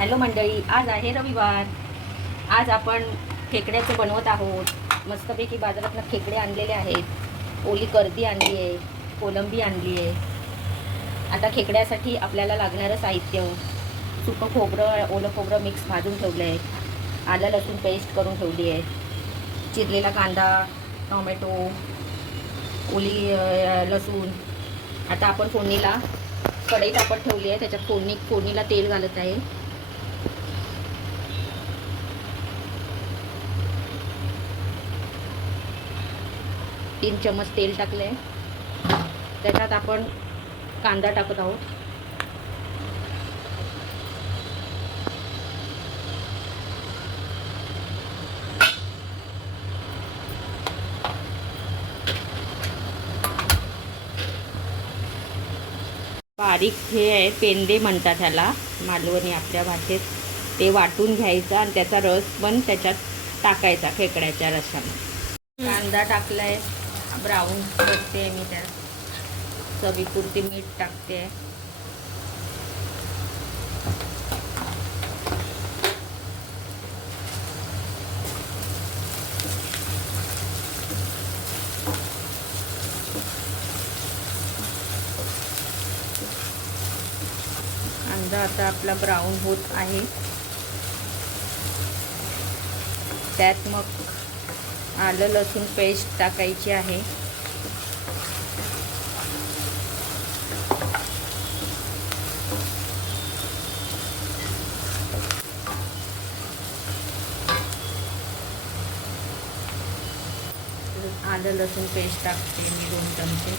Hello मंडळी, आज आहे रविवार. आज आपण खेकड्याचे बनवत आहोत. मस्तपैकी बाजारातनं खेकडे आणलेले आहेत. ओली कर्दी आणली आहे, कोलंबी आणली आहे. आता खेकड्यासाठी आपल्याला लागणारं साहित्य: सुकं खोबरं, ओलं खोबरं मिक्स भाजून ठेवलं आहे. आलं लसूण पेस्ट करून ठेवली आहे. चिरलेला कांदा, टोमॅटो, ओली लसूण. आता आपण फोडणीला कढई तापत ठेवली आहे. त्याच्यात फोडणीला तेल घालत आहे. तीन चम्मच तेल टाकले. त्याच्यात आपण कांदा टाकत आहोत. बारीक हे आहे, पेंदे म्हणतात ह्याला मालवणी आपल्या भाषेत. ते वाटून घ्यायचं आणि त्याचा रस पण त्याच्यात टाकायचा खेकड्याच्या रसामध्ये. कांदा टाकलाय, ब्राऊन करते मी. त्यात चवीपुरती मीठ टाकते. कांदा आता आपला ब्राऊन होत आहे. त्यात मग आलं लसूण पेस्ट टाकायची आहे. आलं लसूण पेस्ट टाकते मी 2 चमचे.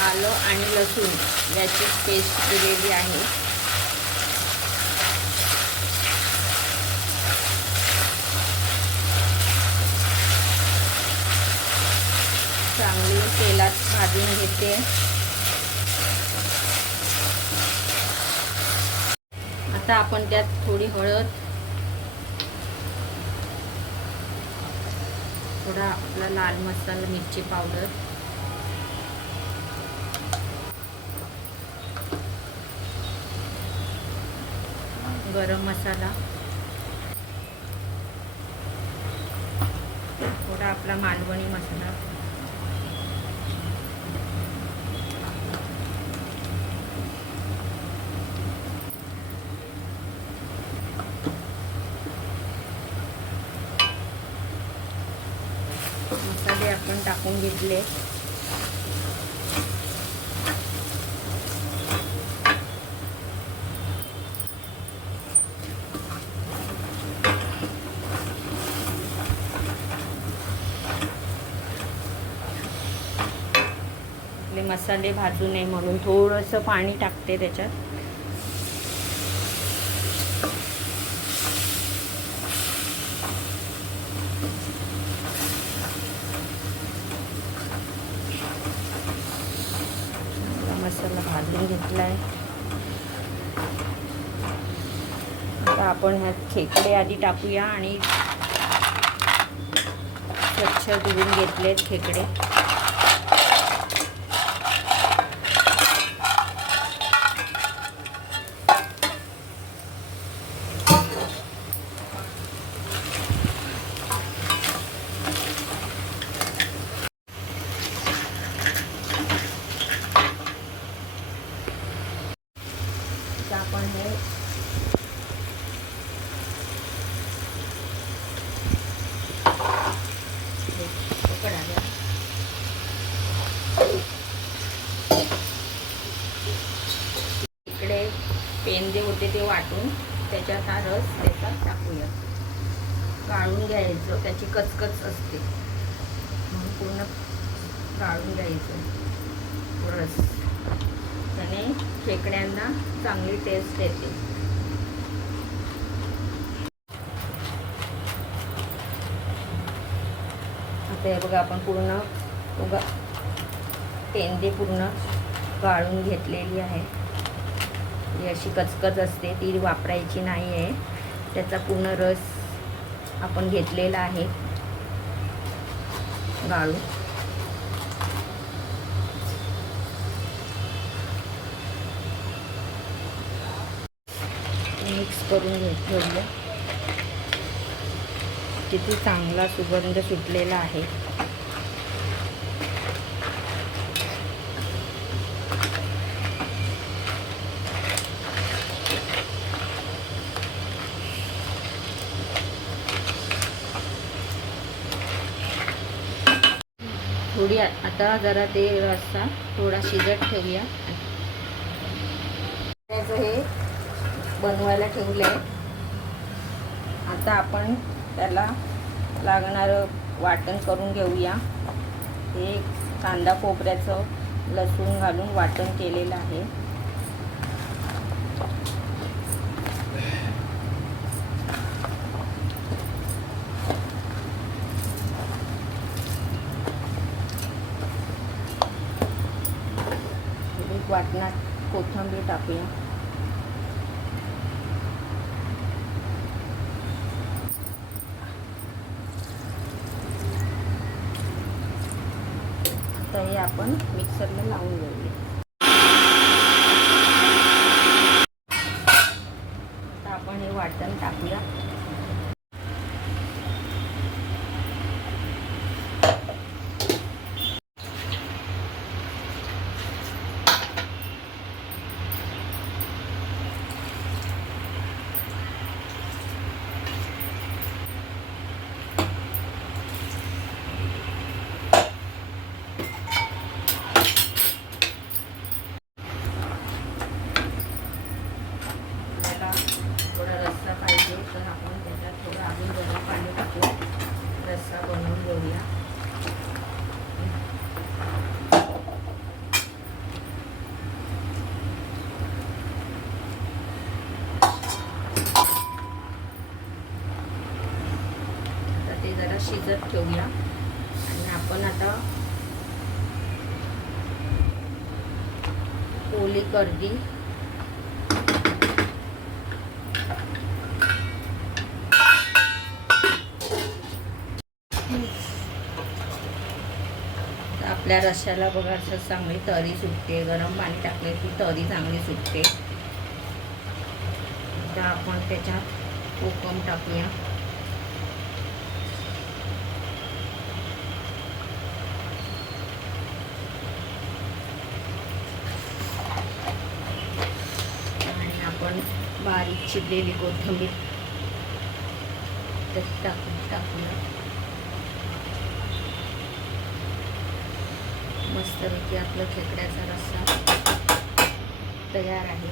आलं आणि लसूण याची पेस्ट केलेली आहे. चांगली तेलात भाजून घेते. आता आपण त्यात थोडी हळद, थोडा आपला लाल मसाला, मिरची पावडर, गरम मसाला, थोडा आपला मालवणी मसाला, मसाले आपण टाकून घेतले. मसाले भाजू नये म्हणून थोडंसं पाणी टाकते त्याच्यात. मसाला भाजून घेतलाय. आता आपण ह्यात खेकडे आधी टाकूया आणि स्वच्छ धुवून घेतलेत खेकडे. आपण हे इकडे पेंदे होते ते वाटून त्याच्यात हा रस त्याच्यात टाकूया. गाळून घ्यायचं, त्याची कचकच असते म्हणून पूर्ण गाळून घ्यायचं रस. त्याने खेकड्यांना चांगली टेस्ट येते. आता हे बघा आपण पूर्ण उगा पेंदे पूर्ण गाळून घेतलेली आहे. ही अशी कचकच असते ती वापरायची नाही आहे. त्याचा पूर्ण रस आपण घेतलेला आहे गाळून. मिक्स करून घेऊया. किती चांगला सुगंध सुटलेला आहे. थोडी आता जरा ते रस्सा थोडा शिजत ठेवूया. त्याचं हे बनवायला ठेवलं आहे. आता आपण त्याला लागणारं वाटण करून घेऊया. हे कांदा खोबऱ्याचं लसूण घालून वाटण केलेलं आहे. वाटणात कोथिंबीर टाकूया. आता हे आपण मिक्सरला लावून घेऊया. आता आपण हे वाटण टाकूया. थोडा रस्सा पाहिजे तर आपण त्याच्यात थोडं अजून गरम पाणी टाकून रस्सा बनवून घेऊया. आता ते जरा शिजत ठेवूया आणि आपण आता ओली कर्दी आपल्या रश्श्याला बघा असं चांगली तरी सुटते. गरम पाणी टाकले की तरी चांगली सुटते. आता आपण त्याच्यात कोकम टाकूया. आणि आपण बारीक चिरलेली कोथिंबीर टाकूया. मस्तपैकी आपलं खेकड्याचा रस्सा तयार आहे.